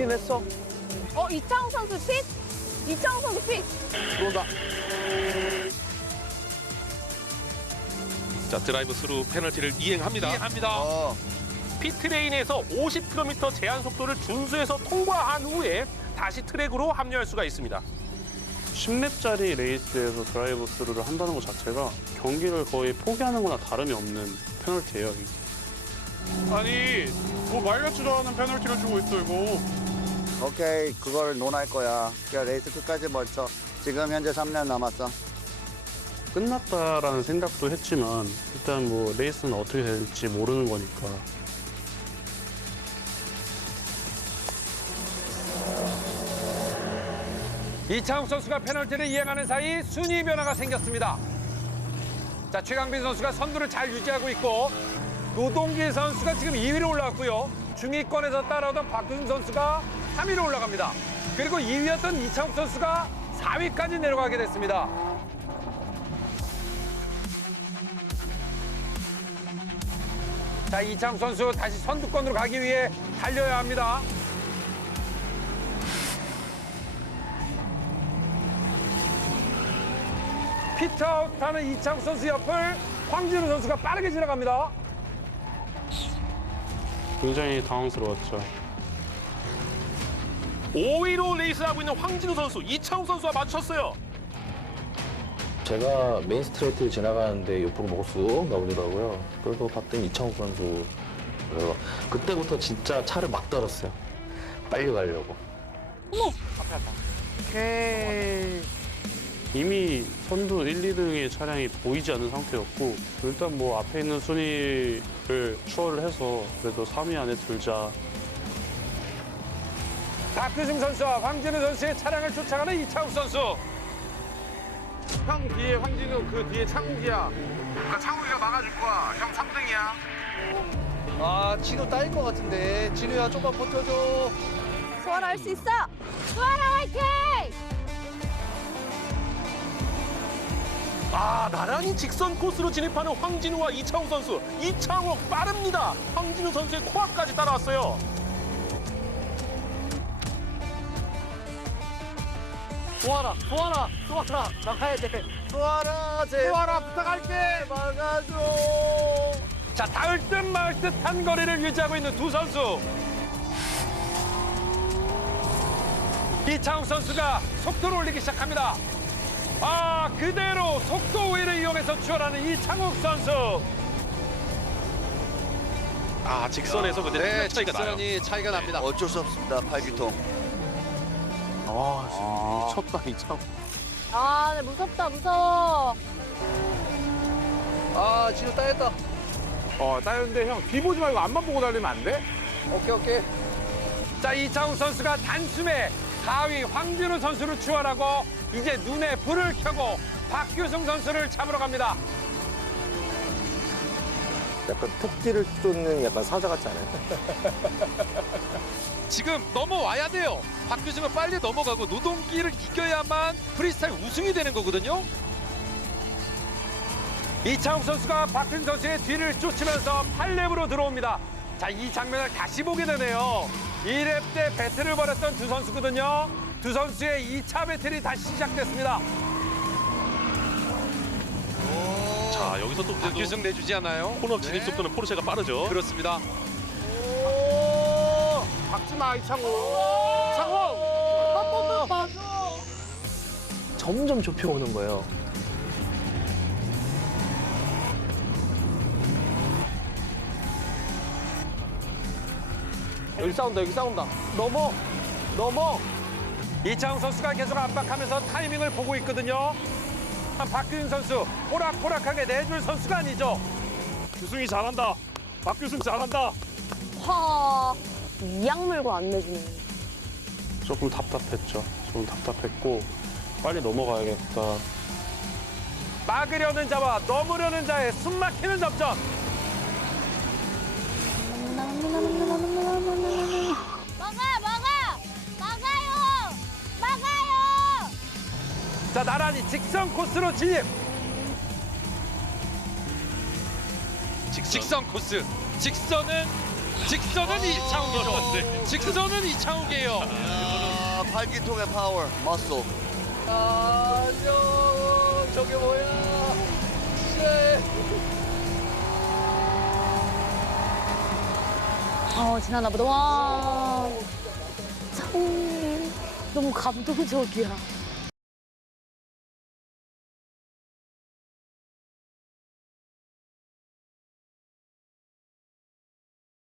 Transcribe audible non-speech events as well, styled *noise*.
피팅 했어. 어, 이창욱 선수 픽? 이창욱 선수 픽. 들어온다. 자 드라이브 스루 페널티를 이행합니다. 이행합니다. 어. 피트레인에서 50km 제한 속도를 준수해서 통과한 후에 다시 트랙으로 합류할 수가 있습니다. 10렙짜리 레이스에서 드라이브 스루를 한다는 것 자체가 경기를 거의 포기하는 거나 다름이 없는 페널티예요. 이게. 아니, 뭐 말같지도 않은 페널티를 주고 있어, 이거. 오케이 그걸 논할 거야. 그러니까 레이스 끝까지 멀쳐. 지금 현재 3년 남았어. 끝났다라는 생각도 했지만 일단 뭐 레이스는 어떻게 될지 모르는 거니까 이창욱 선수가 페널티를 이행하는 사이 순위 변화가 생겼습니다. 자, 최강빈 선수가 선두를 잘 유지하고 있고 노동길 선수가 지금 2위로 올라왔고요. 중위권에서 따라오던 박규승 선수가 3위로 올라갑니다. 그리고 2위였던 이창욱 선수가 4위까지 내려가게 됐습니다. 자, 이창욱 선수 다시 선두권으로 가기 위해 달려야 합니다. 피트아웃하는 이창욱 선수 옆을 황진우 선수가 빠르게 지나갑니다. 굉장히 당황스러웠죠. 5위로 레이스를 하고 있는 황진우 선수, 이창욱 선수와 맞췄어요. 제가 메인 스트레이트를 지나가는데 옆으로 뭐가 쑥 나오더라고요. 그래서 봤더니 이창욱 선수. 그래서 그때부터 진짜 차를 막 떨었어요. 빨리 가려고. 오케이. 이미 선두 1, 2등의 차량이 보이지 않는 상태였고 일단 뭐 앞에 있는 순위를 추월을 해서 그래도 3위 안에 들자 박규승 선수와 황진우 선수의 차량을 쫓아가는 이창욱 선수. 형 뒤에 황진우, 그 뒤에 창욱이야. 그러니까 창욱이가 막아줄 거야. 형 3등이야. 아, 진우 따일 것 같은데. 진우야, 좀만 버텨줘. 소아라 할 수 있어. 소아라 화이팅! 아 나란히 직선 코스로 진입하는 황진우와 이창욱 선수. 이창욱 빠릅니다. 황진우 선수의 코앞까지 따라왔어요. 소아라, 소아라, 소아라, 나가야 돼. 소아라, 제발. 소아라 부탁할게. 막아줘. 자, 닿을 듯 말 듯한 거리를 유지하고 있는 두 선수. 이창욱 선수가 속도를 올리기 시작합니다. 아, 그대로 속도 우위를 이용해서 추월하는 이창욱 선수. 아 직선에서 근데 네, 네, 차이가 나요. 직선이 차이가 납니다. 어쩔 수 없습니다. 팔기통. 아, 미쳤다, 이 참. 아, 네, 무섭다, 무서워. 아, 진우 따였다. 어, 따였는데 형, 뒤 보지 말고 앞만 보고 달리면 안 돼? 오케이, 오케이. 자, 이창욱 선수가 단숨에 4위 황진우 선수를 추월하고 이제 눈에 불을 켜고 박규승 선수를 잡으러 갑니다. 약간 토끼를 쫓는 약간 사자 같지 않아요? *laughs* 지금 넘어와야 돼요. 박규승은 빨리 넘어가고 노동기를 이겨야만 프리스타일 우승이 되는 거거든요. 이창욱 선수가 박규승 선수의 뒤를 쫓으면서 8렙으로 들어옵니다. 자, 이 장면을 다시 보게 되네요. 2렙 때 배틀을 벌였던 두 선수거든요. 두 선수의 2차 배틀이 다시 시작됐습니다. 자 여기서 또 박규승 내주지 않아요? 코너 진입 속도는 포르쉐가 빠르죠. 그렇습니다. 오! 박지 마, 이창욱. 창욱! 한 번만 봐줘. 점점 좁혀오는 거예요. 여기 싸운다, 여기 싸운다. 넘어, 넘어. 이창욱 선수가 계속 압박하면서 타이밍을 보고 있거든요. 박규승 선수 호락호락하게 내줄 선수가 아니죠. 규승이 잘한다. 박규승 잘한다. 와, 이악 물고 안 내주네. 조금 답답했죠. 좀 답답했고 빨리 넘어가야겠다. 막으려는 자와 넘으려는 자의 숨막히는 접전. 막아, 막아! 자 나란히 직선 코스로 진입. 직선. 직선 코스. 직선은 직선은 이창욱이죠. 직선은 이창욱이에요. 아, 팔기통의 파워, 머슬. 안녕. 저게 뭐야? 쎄. 어, 지나나 보다. 와. 참, 너무 감동적이야.